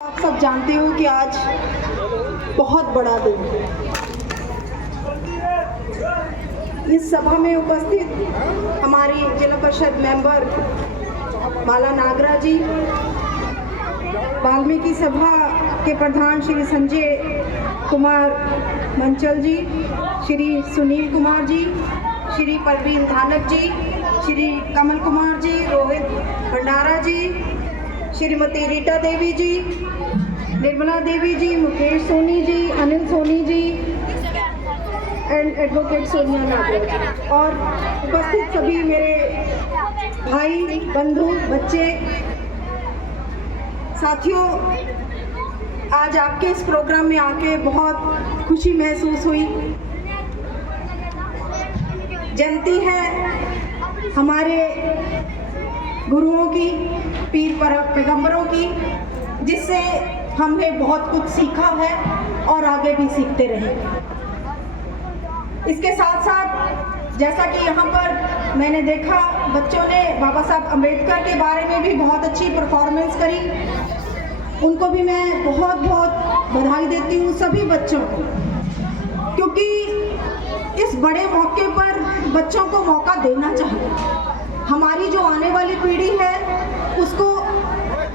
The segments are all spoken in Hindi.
आप सब जानते हो कि आज बहुत बड़ा दिन है। इस सभा में उपस्थित हमारी जिला परिषद मेंबर माला नागरा जी, वाल्मीकि सभा के प्रधान श्री संजय कुमार मंचल जी, श्री सुनील कुमार जी, श्री परवीन धानक जी, श्री कमल कुमार जी, रोहित भंडारा जी, श्रीमती रीटा देवी जी, निर्मला देवी जी, मुकेश सोनी जी, अनिल सोनी जी एंड एडवोकेट सोनिया नागरा और उपस्थित सभी मेरे भाई बंधु बच्चे साथियों, आज आपके इस प्रोग्राम में आके बहुत खुशी महसूस हुई। जयंती है हमारे गुरुओं की, पीर पैगंबरों की, जिससे हमने बहुत कुछ सीखा है और आगे भी सीखते रहेंगे। इसके साथ साथ जैसा कि यहाँ पर मैंने देखा बच्चों ने बाबा साहब अम्बेडकर के बारे में भी बहुत अच्छी परफॉर्मेंस करी, उनको भी मैं बहुत बहुत बधाई देती हूँ सभी बच्चों को, क्योंकि इस बड़े मौके पर बच्चों को मौका देना चाहिए। हमारी जो आने वाली पीढ़ी है उसको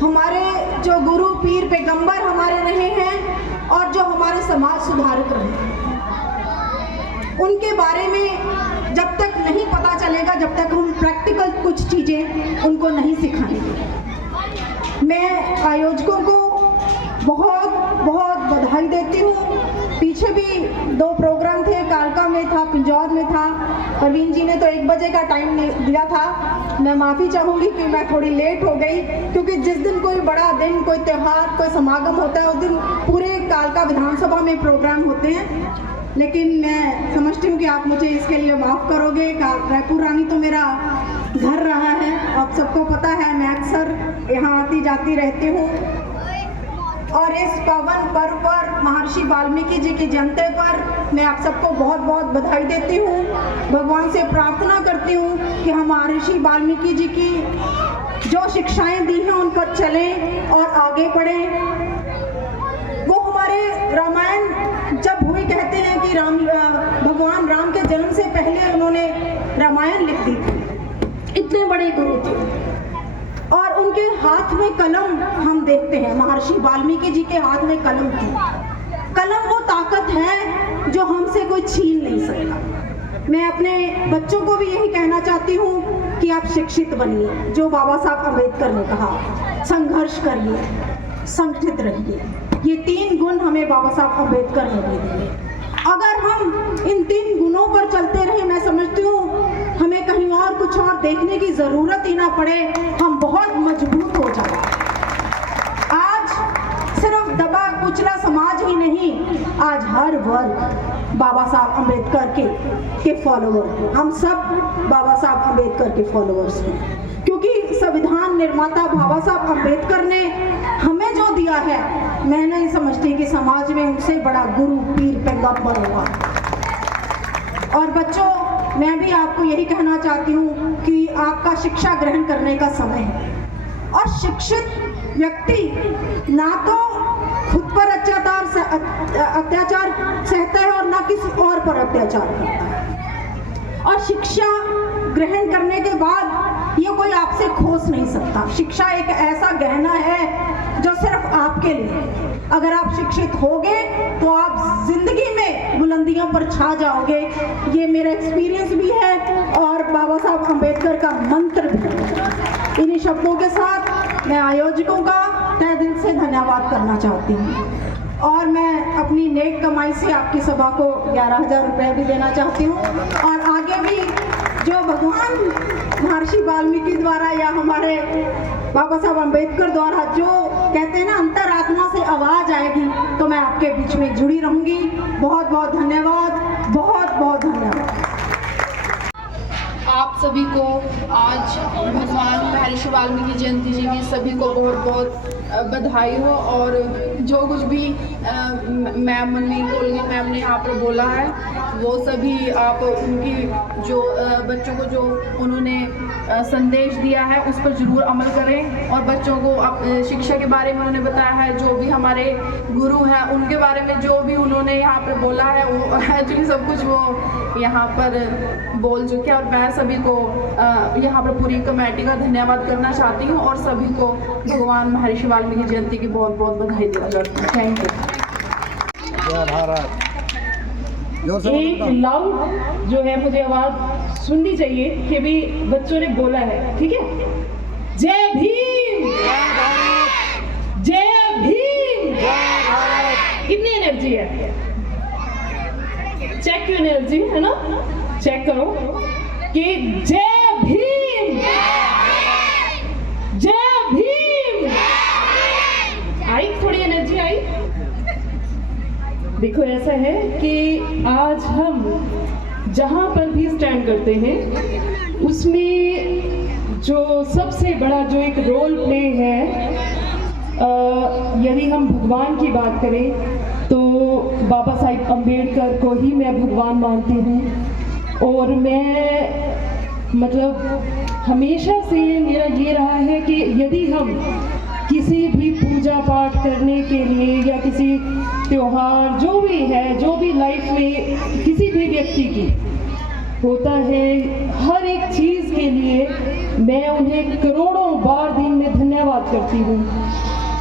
हमारे जो गुरु पीर पैगंबर हमारे रहे हैं और जो हमारे समाज सुधारक रहे हैं, उनके बारे में जब तक नहीं पता चलेगा, जब तक हम प्रैक्टिकल कुछ चीज़ें उनको नहीं सिखाएंगे। मैं आयोजकों को बहुत बहुत बधाई देती हूँ। पीछे भी 2 प्रोग्राम थे, कालका में था, पिंजौर में था। परवीन जी ने तो 1 बजे का टाइम दिया था। मैं माफ़ी चाहूँगी कि मैं थोड़ी लेट हो गई, क्योंकि जिस दिन कोई बड़ा दिन, कोई त्यौहार, कोई समागम होता है, उस दिन पूरे कालका विधानसभा में प्रोग्राम होते हैं। लेकिन मैं समझती हूँ कि आप मुझे इसके लिए माफ़ करोगे। रायपुर रानी तो मेरा घर रहा है, आप सबको पता है, मैं अक्सर यहाँ आती जाती रहती हूँ। और इस पावन पर्व पर महर्षि वाल्मीकि जी की जयंती पर मैं आप सबको बहुत बहुत बधाई देती हूँ। भगवान से प्रार्थना करती हूँ कि हम महर्षि वाल्मीकि जी की जो शिक्षाएं दी हैं उन पर चलें और आगे बढ़ें। वो हमारे रामायण जब हुई, कहते हैं कि भगवान राम के जन्म से पहले उन्होंने रामायण लिख दी थी। इतने बड़े गुरु थे और उनके हाथ में कलम हम देखते हैं, महर्षि वाल्मीकि जी के हाथ में कलम थी। कलम वो ताकत है जो हमसे कोई छीन नहीं सकता। मैं अपने बच्चों को भी यही कहना चाहती हूँ कि आप शिक्षित बनिए, जो बाबा साहब अम्बेडकर ने कहा, संघर्ष करिए, संगठित रहिए। ये 3 गुण हमें बाबा साहब अम्बेडकर ने दे दिए। अगर हम इन 3 गुणों पर चलते रहे, मैं समझती हूँ हमें कहीं और कुछ और देखने की जरूरत ही ना पड़े, हम बहुत मजबूत हो जाए। आज सिर्फ दबा कुचला समाज ही नहीं, आज हर वर्ग बाबा साहब अम्बेडकर के फॉलोअर, हम सब बाबा साहब अम्बेडकर के फॉलोअर्स हैं, क्योंकि संविधान निर्माता बाबा साहब अम्बेडकर ने हमें जो दिया है, मैं नहीं समझती कि समाज में उनसे बड़ा गुरु पीर पैगंबर हुआ। और बच्चों, मैं भी आपको यही कहना चाहती हूँ कि आपका शिक्षा ग्रहण करने का समय है। और शिक्षित व्यक्ति ना तो खुद पर अत्याचार सहता है और ना किसी और पर अत्याचार करता है। और शिक्षा ग्रहण करने के बाद ये कोई आपसे खोस नहीं सकता। शिक्षा एक ऐसा गहना है जो सिर्फ आपके लिए। अगर आप शिक्षित होगे तो आप जिंदगी में बुलंदियों पर छा जाओगे। ये मेरा एक्सपीरियंस भी है और बाबा साहब अम्बेडकर का मंत्र भी है। इन्हीं शब्दों के साथ मैं आयोजकों का तहे दिल से धन्यवाद करना चाहती हूँ और मैं अपनी नेक कमाई से आपकी सभा को 11,000 रुपये भी देना चाहती हूँ। और आगे भी जो भगवान महर्षि वाल्मीकि द्वारा या हमारे बाबा साहब अम्बेडकर द्वारा जो कहते हैं ना, अंतरात्मा से आवाज़ आएगी, तो मैं आपके बीच में जुड़ी रहूँगी। बहुत बहुत धन्यवाद, बहुत बहुत धन्यवाद। आप सभी को आज भगवान महर्षि वाल्मीकि जयंती जी की सभी को बहुत बहुत बधाई हो। और जो कुछ भी मैम ने यहाँ पर बोला है, वो सभी आप उनकी जो बच्चों को जो उन्होंने संदेश दिया है उस पर ज़रूर अमल करें और बच्चों को शिक्षा के बारे में उन्होंने बताया है। जो भी हमारे गुरु हैं उनके बारे में जो भी उन्होंने यहाँ पर बोला है वो एक्चुअली सब कुछ वो यहाँ पर बोल चुके हैं। और मैं सभी को यहाँ पर पूरी कमेटी का धन्यवाद करना चाहती हूँ और सभी को भगवान महर्षि वाल्मीकि जयंती की बहुत बहुत बधाई देना चाहती हूँ। Thank you. जय भारत। एक लाउड जो है मुझे आवाज सुननी चाहिए कि भी बच्चों ने बोला है, ठीक है? जय भीम, जय भीम। कितनी एनर्जी है? चेक योर एनर्जी, है ना? चेक करो कि जय भीम, जय भीम। आई थोड़ी एनर्जी आई? देखो ऐसा है कि आज हम जहाँ पर भी स्टैंड करते हैं उसमें जो सबसे बड़ा जो एक रोल प्ले है, यदि हम भगवान की बात करें तो बाबा साहिब अम्बेडकर को ही मैं भगवान मानती हूँ। और मैं मतलब हमेशा से मेरा ये रहा है कि यदि हम किसी भी पूजा पाठ करने के लिए या किसी त्योहार जो भी है, जो भी लाइफ में किसी भी व्यक्ति की होता है, हर एक चीज़ के लिए मैं उन्हें करोड़ों बार दिन में धन्यवाद करती हूँ।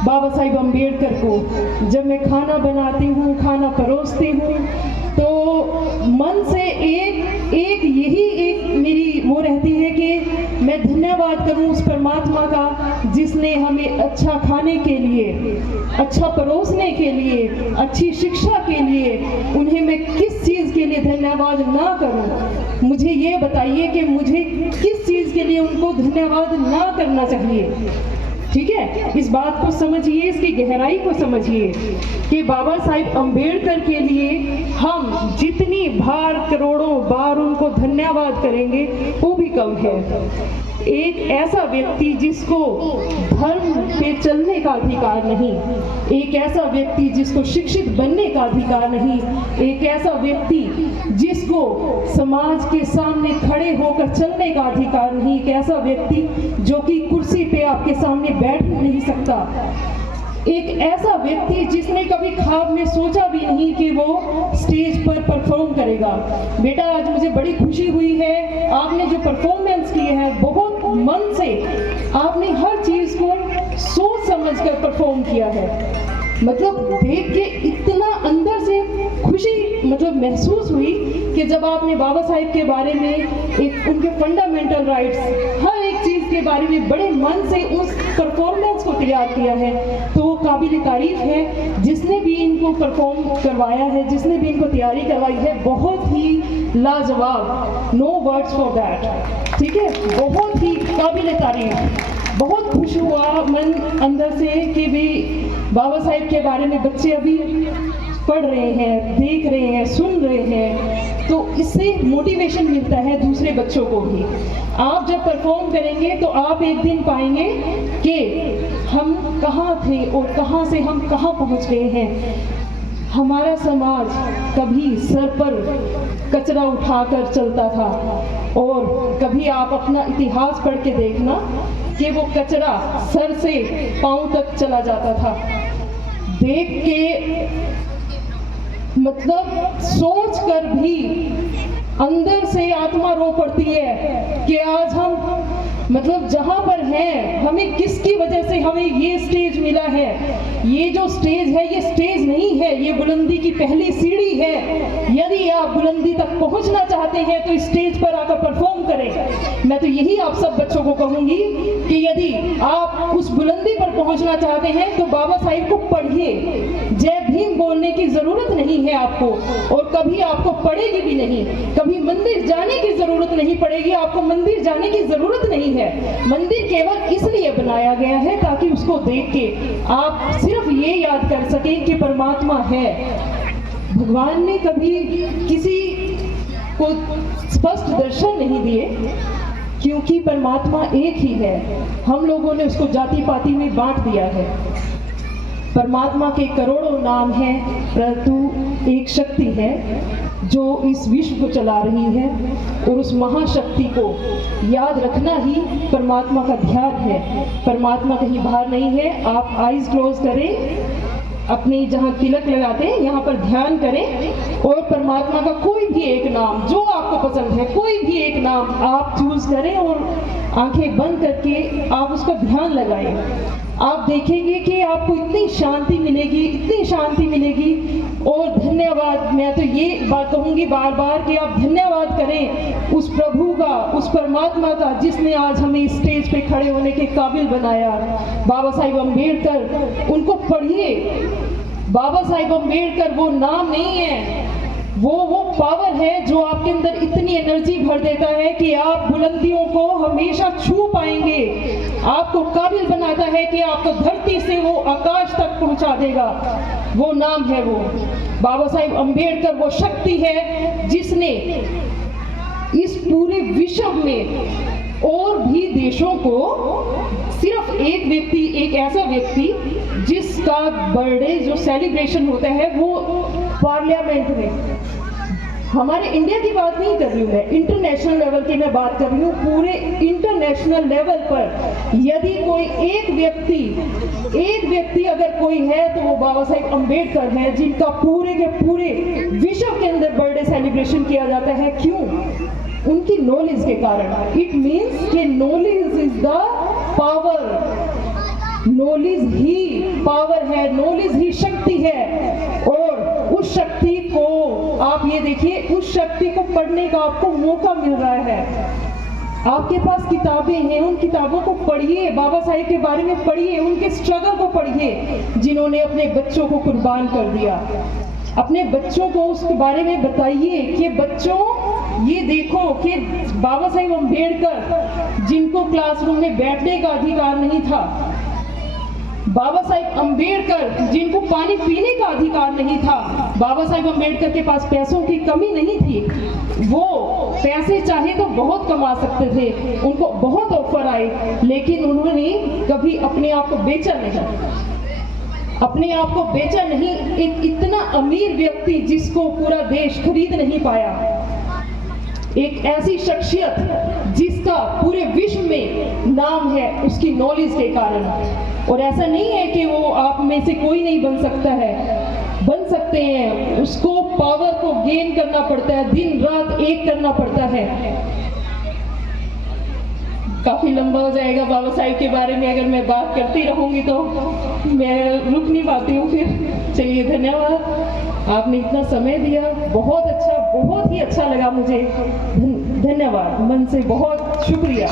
बाबा साहिब अम्बेडकर को जब मैं खाना बनाती हूँ, खाना परोसती हूँ, तो मन से एक यही एक मेरी वो रहती है कि मैं धन्यवाद करूं उस परमात्मा का जिसने हमें अच्छा खाने के लिए, अच्छा परोसने के लिए, अच्छी शिक्षा के लिए, उन्हें मैं किस चीज़ के लिए धन्यवाद ना करूं? मुझे ये बताइए कि मुझे किस चीज़ के लिए उनको धन्यवाद ना करना चाहिए? ठीक है, इस बात को समझिए, इसकी गहराई को समझिए कि बाबा साहिब अम्बेडकर के लिए हम जितनी बार करोड़ों बार उनको धन्यवाद करेंगे वो भी कम है। एक ऐसा व्यक्ति जिसको धर्म पे चलने का अधिकार नहीं, एक ऐसा व्यक्ति जिसको शिक्षित बनने का अधिकार नहीं, एक ऐसा व्यक्ति जिसको समाज के सामने खड़े होकर चलने का अधिकार नहीं, एक ऐसा व्यक्ति जो कि कुर्सी पे आपके सामने बैठ नहीं सकता, एक ऐसा व्यक्ति जिसने कभी ख्वाब में सोचा भी नहीं कि वो स्टेज पर परफॉर्म करेगा। बेटा आज मुझे बड़ी खुशी हुई है, आपने जो परफॉर्मेंस की है बहुत मन से आपने हर चीज़ को सोच समझ कर परफॉर्म किया है। मतलब देख के इतना अंदर से खुशी मतलब महसूस हुई कि जब आपने बाबा साहिब के बारे में एक उनके फंडामेंटल राइट्स, हर एक चीज़ के बारे में बड़े मन से उस परफॉर्मेंस को तैयार किया है, तो वो काबिल तारीफ है। जिसने भी इनको परफॉर्म करवाया है, जिसने भी इनको तैयारी करवाई है, बहुत ही लाजवाब, नो वर्ड्स फॉर दैट। ठीक है, बहुत ही काबिल तारीफ। बहुत खुश हुआ मन अंदर से कि भी बाबा साहिब के बारे में बच्चे अभी पढ़ रहे हैं, देख रहे हैं, सुन रहे हैं, तो इससे मोटिवेशन मिलता है दूसरे बच्चों को भी। आप जब परफॉर्म करेंगे तो आप एक दिन पाएंगे कि हम कहाँ थे और कहाँ से हम कहाँ पहुँच गए हैं। हमारा समाज कभी सर पर कचरा उठाकर चलता था और कभी आप अपना इतिहास पढ़ के देखना कि वो कचरा सर से पांव तक चला जाता था। देख के मतलब सोच कर भी अंदर से आत्मा रो पड़ती है कि आज हम मतलब जहाँ पर हैं, हमें किसकी वजह से हमें ये स्टेज मिला है। ये जो स्टेज है ये स्टेज नहीं है, ये बुलंदी की पहली सीढ़ी है। यदि आप बुलंदी तक पहुँचना चाहते हैं तो इस स्टेज पर आकर परफॉर्म करें। मैं तो यही आप सब बच्चों को कहूँगी कि यदि आप उस बुलंदी पर पहुँचना चाहते हैं तो बाबा साहिब को पढ़िए। जय भीम बोलने की ज़रूरत नहीं है आपको, और कभी आपको पड़ेगी भी नहीं। कभी मंदिर जाने की ज़रूरत नहीं पड़ेगी, आपको मंदिर जाने की ज़रूरत नहीं है। मंदिर केवल इसलिए बनाया गया है ताकि उसको देख के आप सिर्फ ये याद कर सकें कि परमात्मा है। भगवान ने कभी किसी को स्पष्ट दर्शन नहीं दिए क्योंकि परमात्मा एक ही है। हम लोगों ने उसको जाति पाति में बांट दिया है। परमात्मा के करोड़ों नाम हैं, परंतु एक शक्ति है जो इस विश्व को चला रही है, और उस महाशक्ति को याद रखना ही परमात्मा का ध्यान है। परमात्मा कहीं बाहर नहीं है। आप आईज क्लोज करें, अपनी जहाँ तिलक लगाते हैं यहाँ पर ध्यान करें, और परमात्मा का कोई भी एक नाम जो आपको पसंद है, कोई भी एक नाम आप चूज करें और आंखें बंद करके आप उसका ध्यान लगाएं। आप देखेंगे कि आपको इतनी शांति मिलेगी, इतनी शांति मिलेगी। और धन्यवाद, मैं तो ये बात कहूँगी बार बार कि आप धन्यवाद करें उस प्रभु का, उस परमात्मा का, जिसने आज हमें इस स्टेज पे खड़े होने के काबिल बनाया। बाबा साहिब अम्बेडकर, उनको पढ़िए। बाबा साहिब अम्बेडकर वो नाम नहीं है, वो पावर है जो आपके अंदर इतनी एनर्जी भर देता है कि आप बुलंदियों को हमेशा छू पाएंगे, आपको काबिल बनाता है कि आपको धरती से वो आकाश तक पहुंचा देगा। वो नाम है वो बाबा साहिब अम्बेडकर, वो शक्ति है जिसने इस पूरे विश्व में और भी देशों को, सिर्फ एक व्यक्ति, एक ऐसा व्यक्ति जिसका बर्थडे जो सेलिब्रेशन होता है वो पार्लियामेंट में, हमारे इंडिया की बात नहीं कर रही हूँ मैं, इंटरनेशनल लेवल की मैं बात कर रही हूँ। पूरे इंटरनेशनल लेवल पर यदि कोई एक व्यक्ति अगर कोई है तो वो बाबा साहिब अम्बेडकर है, जिनका पूरे के पूरे विश्व के अंदर बर्थडे सेलिब्रेशन किया जाता है। क्यों? उनकी नॉलेज के कारण। इट मीन्स कि knowledge is the power, knowledge he power है, नॉलेज ही शक्ति है। और उस शक्ति को आप ये देखिए, उस शक्ति को पढ़ने का आपको मौका मिल रहा है। आपके पास किताबें हैं, उन किताबों को पढ़िए, बाबा साहिब के बारे में पढ़िए, उनके स्ट्रगल को पढ़िए, जिन्होंने अपने बच्चों को कुर्बान कर दिया। अपने बच्चों को उसके बारे में बताइए कि बच्चों ये देखो कि बाबा साहिब अम्बेडकर, जिनको क्लासरूम में बैठने का अधिकार नहीं था, बाबा साहिब अम्बेडकर जिनको पानी पीने का अधिकार नहीं था, बाबा साहिब अम्बेडकर के पास पैसों की कमी नहीं थी, वो पैसे चाहे तो बहुत कमा सकते थे, उनको बहुत ऑफर आए, लेकिन उन्होंने कभी अपने आप को बेचा नहीं, अपने आप को बेचा नहीं। एक इतना अमीर व्यक्ति जिसको पूरा देश खरीद नहीं पाया, एक ऐसी शख्सियत जिसका पूरे विश्व में नाम है उसकी नॉलेज के कारण। और ऐसा नहीं है कि वो आप में से कोई नहीं बन सकता है, बन सकते हैं। उसको पावर को गेन करना पड़ता है, दिन रात एक करना पड़ता है। काफी लंबा हो जाएगा बाबा साहिब के बारे में, अगर मैं बात करती रहूंगी तो मैं रुक नहीं पाती हूँ फिर। चलिए, धन्यवाद, आपने इतना समय दिया, बहुत अच्छा, बहुत ही अच्छा लगा मुझे। धन्यवाद, मन से बहुत शुक्रिया।